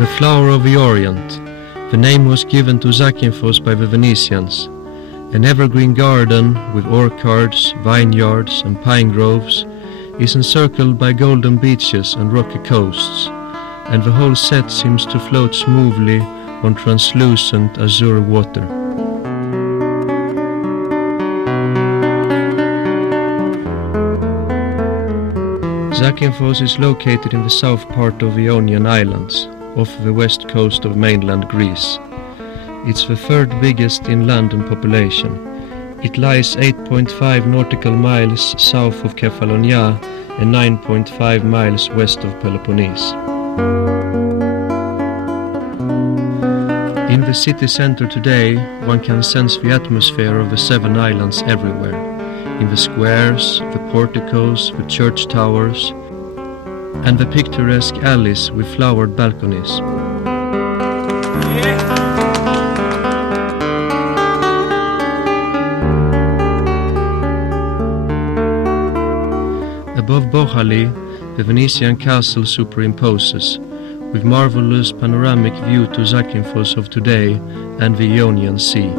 The flower of the Orient. The name was given to Zacynthos by the Venetians. An evergreen garden with orchards, vineyards and pine groves is encircled by golden beaches and rocky coasts, and the whole set seems to float smoothly on translucent azure water. Zakynthos is located in the south part of the Ionian Islands, off the west coast of mainland Greece. It's the third biggest inland in population. It lies 8.5 nautical miles south of Kefalonia and 9.5 miles west of Peloponneso. In the city center today, one can sense the atmosphere of the seven islands everywhere. In the squares, the porticos, the church towers, and the picturesque alleys with flowered balconies. Above Bohali, the Venetian castle superimposes, with marvelous panoramic view to Zakynthos of today and the Ionian Sea.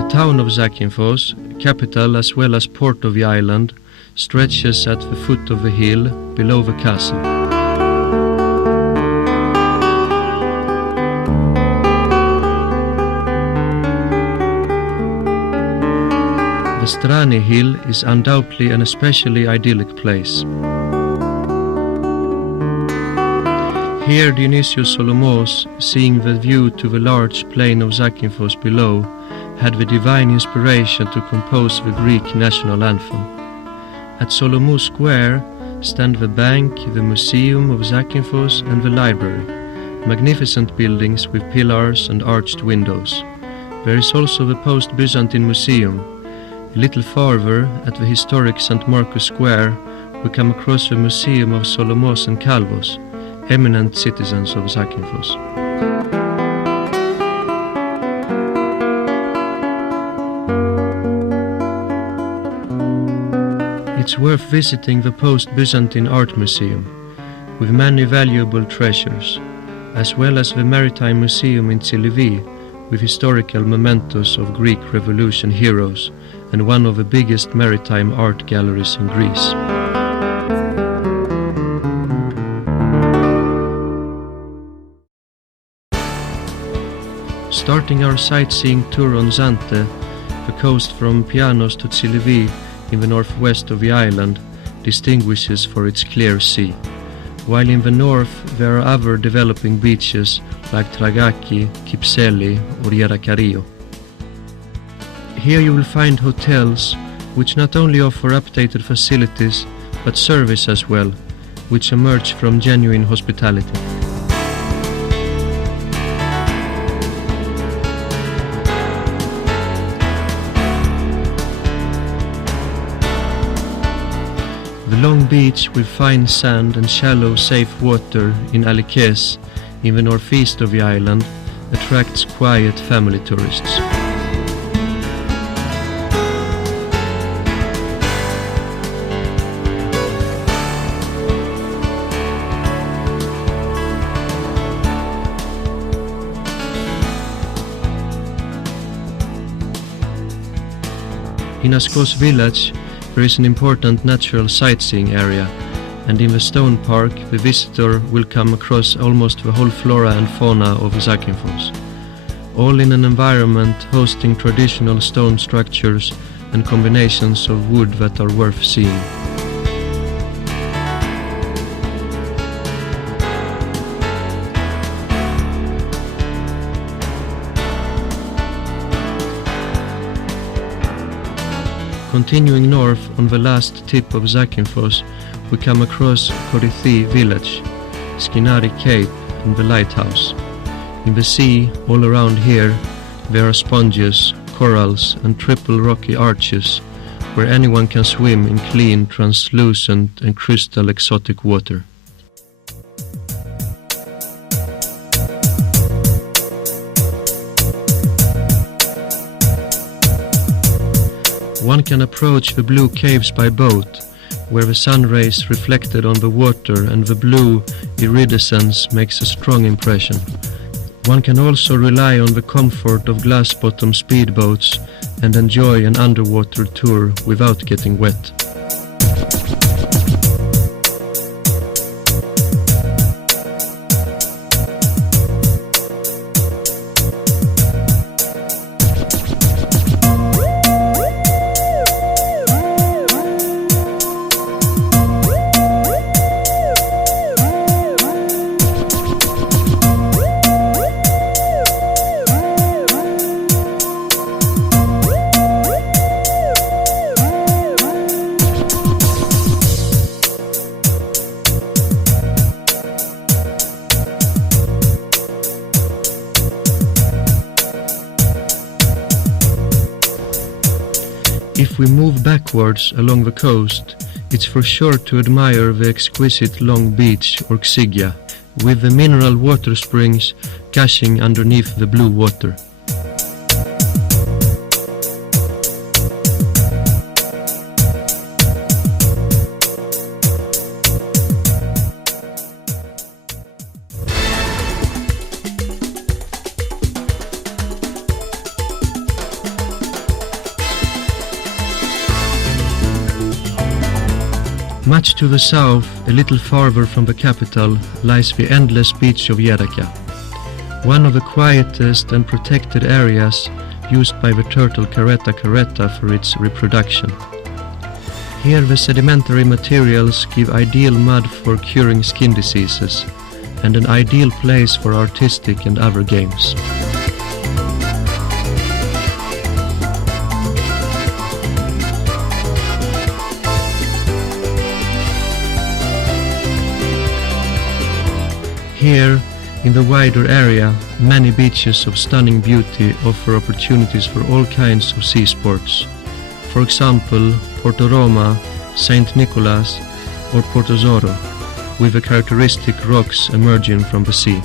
The town of Zakynthos, capital as well as port of the island, stretches at the foot of the hill below the castle. The Strani hill is undoubtedly an especially idyllic place. Here Dionysius Solomos, seeing the view to the large plain of Zakynthos below, had the divine inspiration to compose the Greek national anthem. At Solomos Square stand the bank, the museum of Zakynthos and the library, magnificent buildings with pillars and arched windows. There is also the post-Byzantine museum. A little farther, at the historic St. Marcus Square, we come across the museum of Solomos and Calvos, eminent citizens of Zakynthos. It's worth visiting the post-Byzantine art museum, with many valuable treasures, as well as the maritime museum in Tsilivi, with historical mementos of Greek Revolution heroes, and one of the biggest maritime art galleries in Greece. Starting our sightseeing tour on Zante, the coast from Pianos to Tsilivi in the northwest of the island distinguishes for its clear sea, while in the north there are other developing beaches like Tragaki, Kypseli or Yerakario. Here you will find hotels which not only offer updated facilities but service as well, which emerge from genuine hospitality. The long beach with fine sand and shallow safe water in Alikes in the northeast of the island attracts quiet family tourists. In Askos village there is an important natural sightseeing area, and in the stone park the visitor will come across almost the whole flora and fauna of Zakynthos, all in an environment hosting traditional stone structures and combinations of wood that are worth seeing. Continuing north on the last tip of Zakynthos, we come across Korithi village, Skinari Cape and the lighthouse. In the sea, all around here, there are sponges, corals and triple rocky arches, where anyone can swim in clean, translucent and crystal exotic water. One can approach the blue caves by boat, where the sun rays reflected on the water and the blue iridescence makes a strong impression. One can also rely on the comfort of glass-bottom speedboats and enjoy an underwater tour without getting wet. If we move backwards along the coast, it's for sure to admire the exquisite long beach or Xygia, with the mineral water springs gushing underneath the blue water. Much to the south, a little farther from the capital, lies the endless beach of Jeraca, one of the quietest and protected areas used by the turtle Caretta caretta for its reproduction. Here the sedimentary materials give ideal mud for curing skin diseases, and an ideal place for artistic and other games. Here, in the wider area, many beaches of stunning beauty offer opportunities for all kinds of sea sports. For example, Porto Roma, Saint Nicholas or Porto Zoro, with the characteristic rocks emerging from the sea.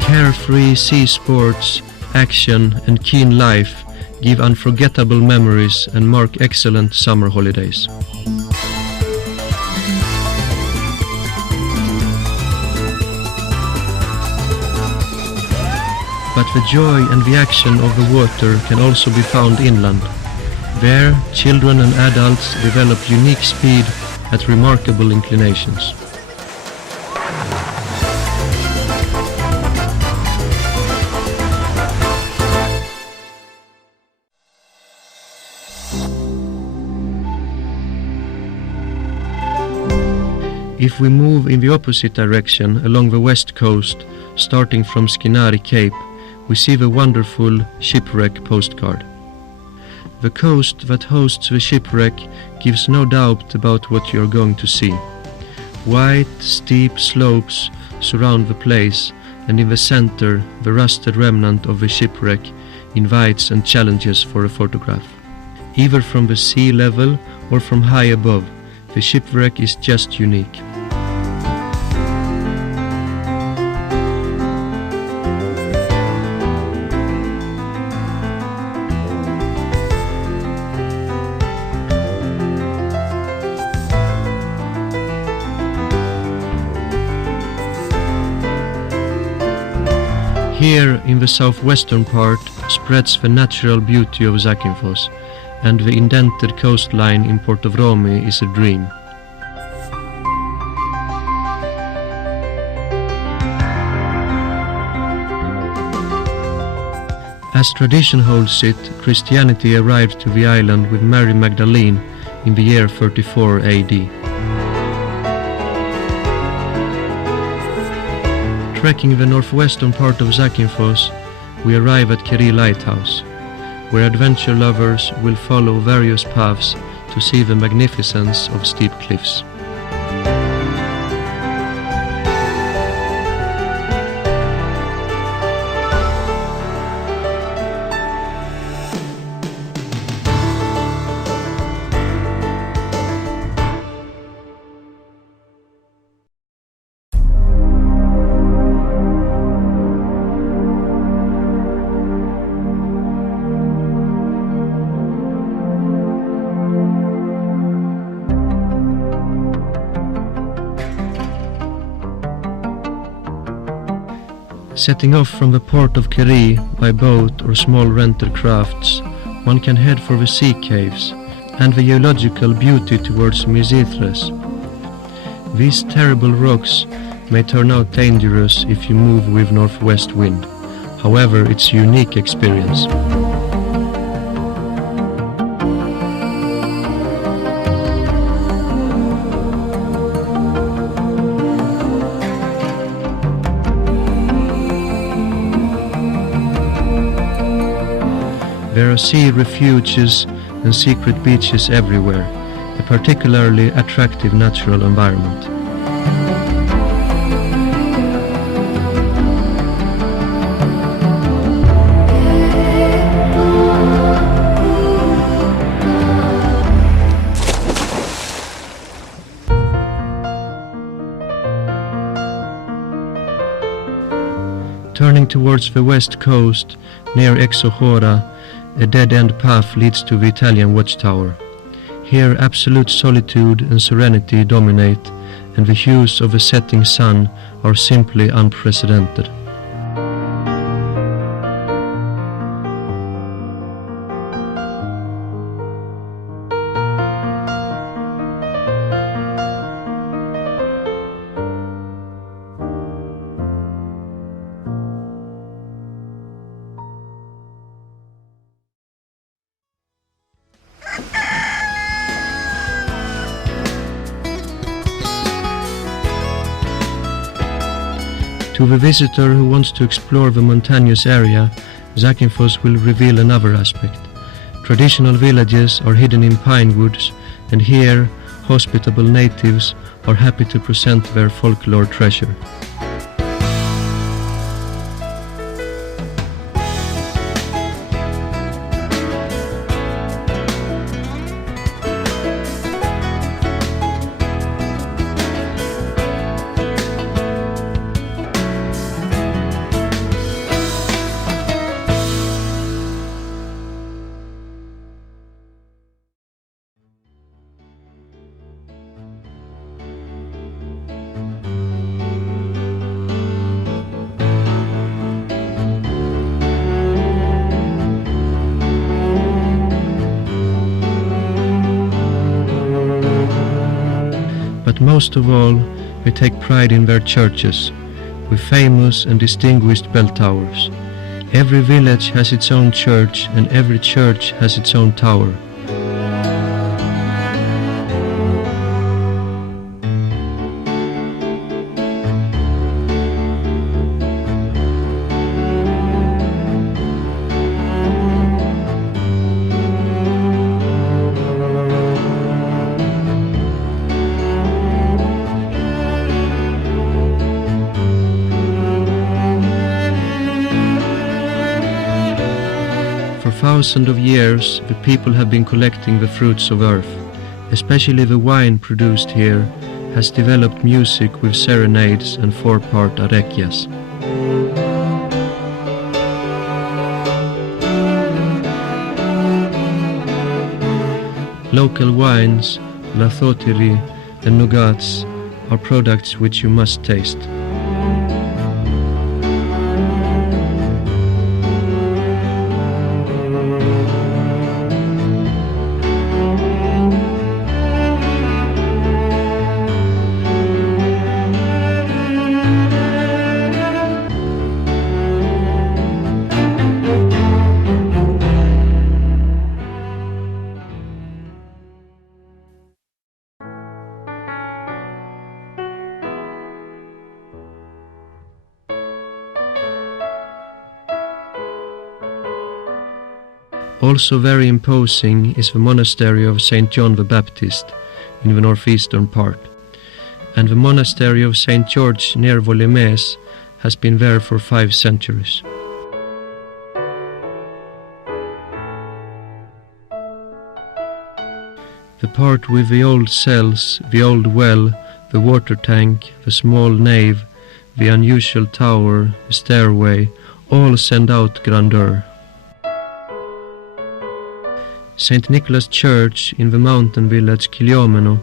Carefree sea sports, action and keen life give unforgettable memories and mark excellent summer holidays. But the joy and the action of the water can also be found inland. There, children and adults develop unique speed at remarkable inclinations. If we move in the opposite direction along the west coast, starting from Skinari Cape, we see the wonderful shipwreck postcard. The coast that hosts the shipwreck gives no doubt about what you are going to see. White, steep slopes surround the place, and in the center, the rusted remnant of the shipwreck invites and challenges for a photograph. Either from the sea level or from high above, the shipwreck is just unique. Here, in the southwestern part, spreads the natural beauty of Zakynthos, and the indented coastline in Portovromi is a dream. As tradition holds it, Christianity arrived to the island with Mary Magdalene in the year 34 AD. Trekking the northwestern part of Zakynthos, we arrive at Keri Lighthouse, where adventure lovers will follow various paths to see the magnificence of steep cliffs. Setting off from the port of Keri by boat or small rental crafts, one can head for the sea caves and the geological beauty towards Misithres. These terrible rocks may turn out dangerous if you move with northwest wind. However, it's a unique experience. There are sea refuges and secret beaches everywhere, a particularly attractive natural environment. Turning towards the west coast, near Exochora, a dead-end path leads to the Italian watchtower. Here absolute solitude and serenity dominate, and the hues of the setting sun are simply unprecedented. To the visitor who wants to explore the mountainous area, Zakynthos will reveal another aspect. Traditional villages are hidden in pine woods, and here hospitable natives are happy to present their folklore treasure. But most of all, they take pride in their churches, with famous and distinguished bell towers. Every village has its own church, and every church has its own tower. For thousands of years, the people have been collecting the fruits of earth. Especially the wine produced here has developed music with serenades and four-part arequias. Local wines, lathotiri and nougats are products which you must taste. Also very imposing is the monastery of St. John the Baptist in the northeastern part, and the monastery of St. George near Volymès has been there for 5 centuries. The part with the old cells, the old well, the water tank, the small nave, the unusual tower, the stairway, all send out grandeur. St. Nicholas Church in the mountain village Kiliomeno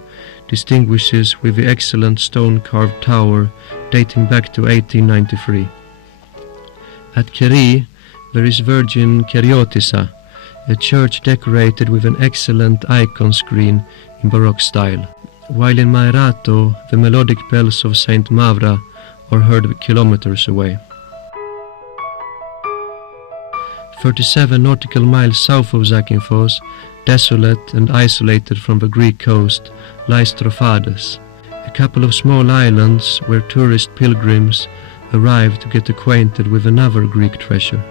distinguishes with the excellent stone-carved tower dating back to 1893. At Keri, there is Virgin Keriotissa, a church decorated with an excellent icon screen in Baroque style, while in Maerato the melodic bells of Saint Mavra are heard kilometers away. 37 nautical miles south of Zakynthos, desolate and isolated from the Greek coast, lies Trophades, a couple of small islands where tourist pilgrims arrive to get acquainted with another Greek treasure.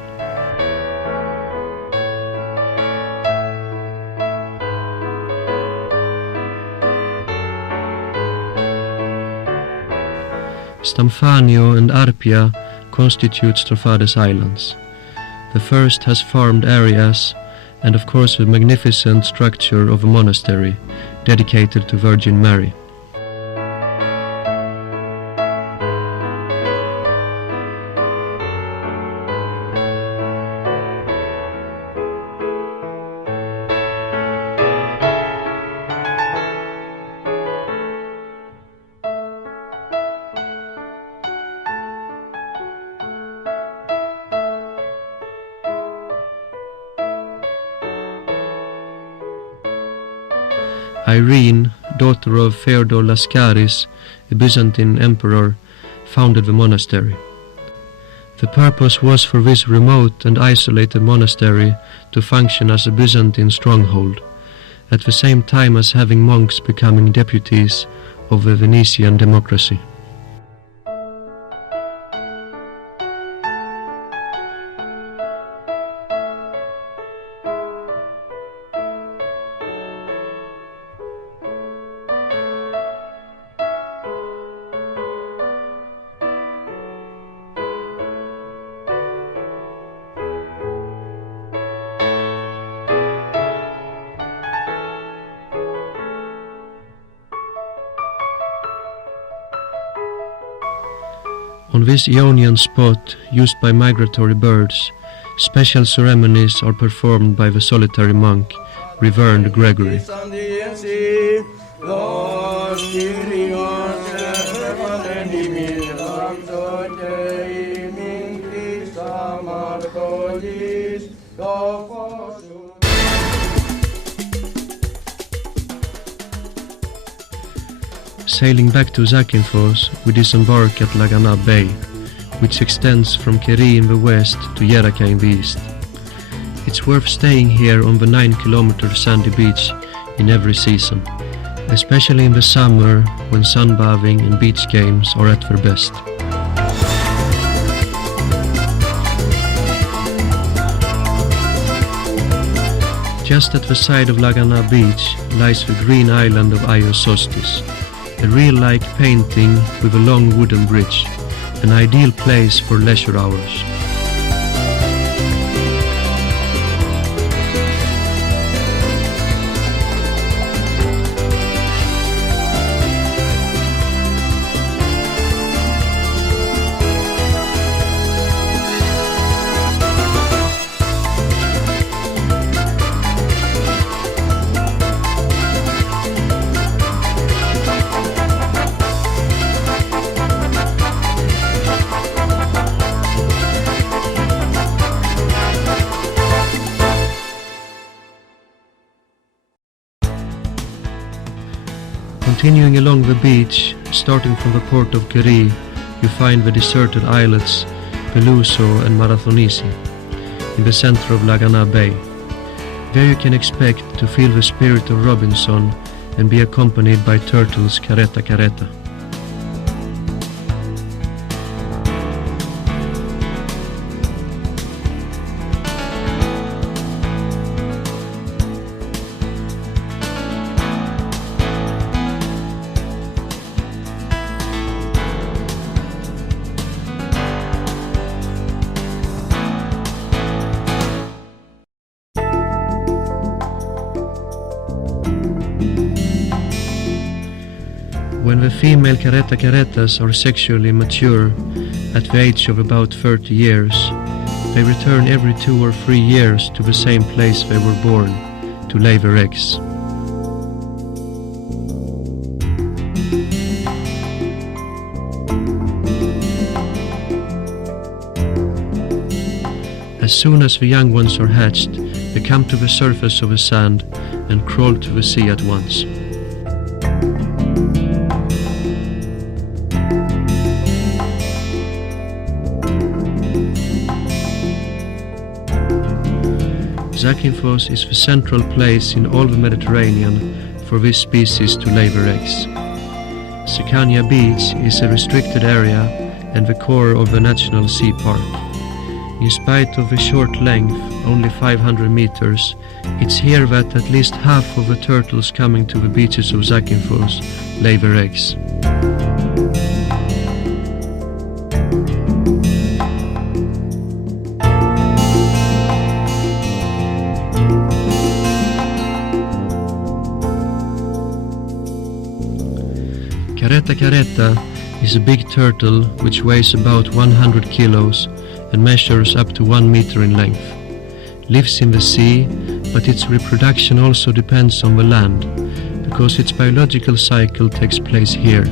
Stamfanio and Arpia constitute Trophades Islands. The first has farmed areas and of course the magnificent structure of a monastery dedicated to Virgin Mary. Irene, daughter of Theodore Lascaris, a Byzantine emperor, founded the monastery. The purpose was for this remote and isolated monastery to function as a Byzantine stronghold, at the same time as having monks becoming deputies of the Venetian democracy. On this Ionian spot, used by migratory birds, special ceremonies are performed by the solitary monk, Reverend Gregory. Sailing back to Zakynthos, we disembark at Lagana Bay, which extends from Keri in the west to Yeraka in the east. It's worth staying here on the 9-kilometer sandy beach in every season, especially in the summer when sunbathing and beach games are at their best. Just at the side of Lagana beach lies the green island of Iosostis, a real-like painting with a long wooden bridge, an ideal place for leisure hours. Continuing along the beach, starting from the port of Keri, you find the deserted islets Peluso and Marathonisi, in the center of Lagana Bay. There you can expect to feel the spirit of Robinson and be accompanied by turtles careta careta. When the female careta caretas are sexually mature, at the age of about 30 years, they return every 2 or 3 years to the same place they were born, to lay their eggs. As soon as the young ones are hatched, they come to the surface of the sand and crawl to the sea at once. Zakynthos is the central place in all the Mediterranean for this species to lay their eggs. Zakynthos Beach is a restricted area and the core of the National Sea Park. In spite of the short length, only 500 meters, it's here that at least half of the turtles coming to the beaches of Zakynthos lay their eggs. Caretta is a big turtle which weighs about 100 kilos and measures up to 1 meter in length. Lives in the sea, but its reproduction also depends on the land, because its biological cycle takes place here.